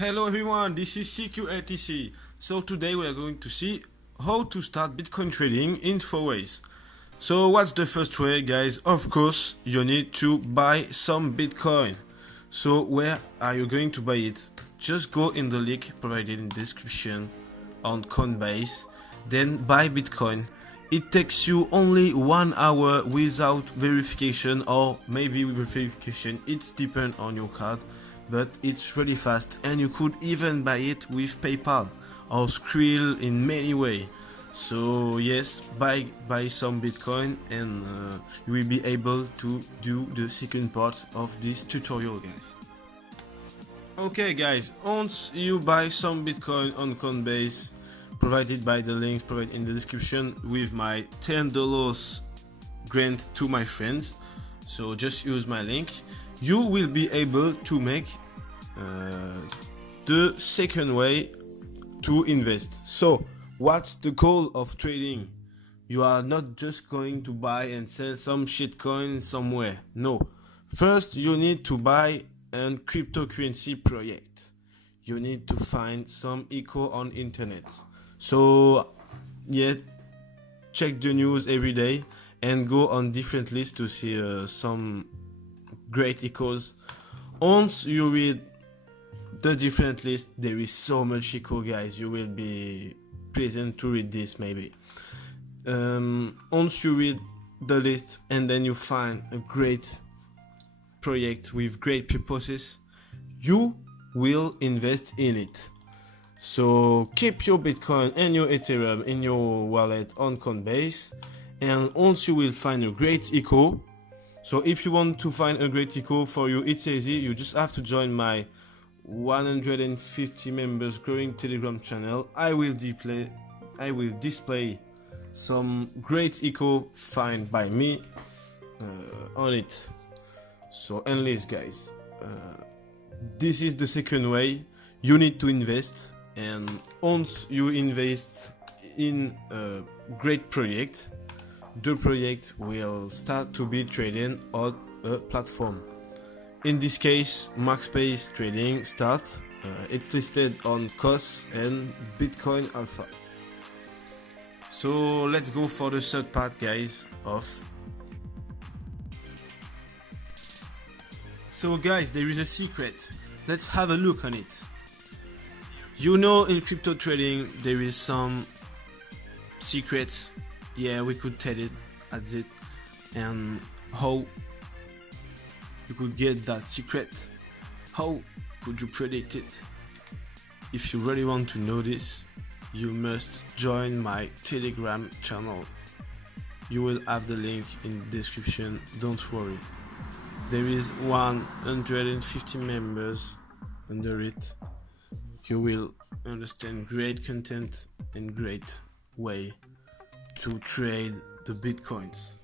Hello everyone, this is CQRTC. So today we are going to see how to start Bitcoin trading in 4 ways. So what's the first way, guys? Of course, you need to buy some Bitcoin. So where are you going to buy it? Just go in the link provided in the description on Coinbase, then buy Bitcoin. It takes you only 1 hour without verification, or maybe with verification. It's depends on your card, but it's really fast, and you could even buy it with PayPal or Skrill in many ways. So yes, buy some Bitcoin, and you will be able to do the second part of this tutorial, guys. Okay guys, once you buy some Bitcoin on Coinbase, provided by the links provided in the description with my $10 grant to my friends, so just use my link, you will be able to make the second way to invest. So what's the goal of trading? You are not just going to buy and sell some shitcoin somewhere. No, first you need to buy a cryptocurrency project. You need to find some echo on internet. So yeah, check the news every day and go on different lists to see some great echoes. Once you read the different list, there is so much echo, guys. You will be pleasant to read this maybe. Once you read the list and then you find a great project with great purposes, you will invest in it. So keep your Bitcoin and your Ethereum in your wallet on Coinbase, and once you will find a great echo. So if you want to find a great echo for you, it's easy. You just have to join my 150 members growing Telegram channel. I will display some great echo found by me on it. So endless, guys. This is the second way. You need to invest, and once you invest in a great project, the project will start to be trading on a platform. In this case, Marketplace trading starts. It's listed on COS and Bitcoin Alpha. So let's go for the third part, guys. So guys, there is a secret. Let's have a look on it. You know, in crypto trading there is some secrets. Yeah, we could tell it at it, and how you could get that secret. How could you predict it? If you really want to know this, you must join my Telegram channel. You will have the link in the description, don't worry. There is 150 members under it. You will understand great content and great way to trade the Bitcoins.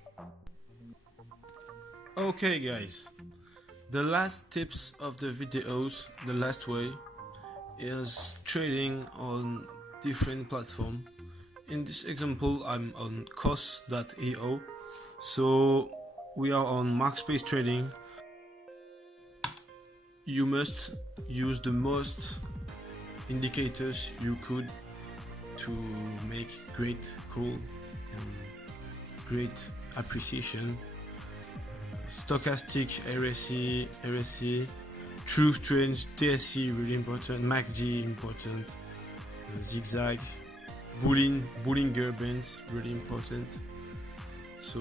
Okay guys, the last tips of the videos, the last way, is trading on different platforms. In this example, I'm on cos.io, so we are on Marketplace trading. You must use the most indicators you could to make great call and great appreciation. Stochastic, RSI, truth trend, TSC really important, MACD important, zigzag, Bollinger Bands really important. So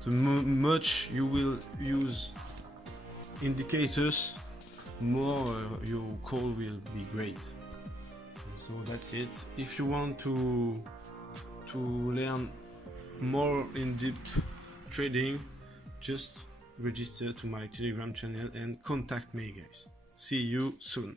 the much you will use indicators, more your call will be great. So that's it. If you want to learn more in depth trading, just register to my Telegram channel and contact me, guys. See you soon.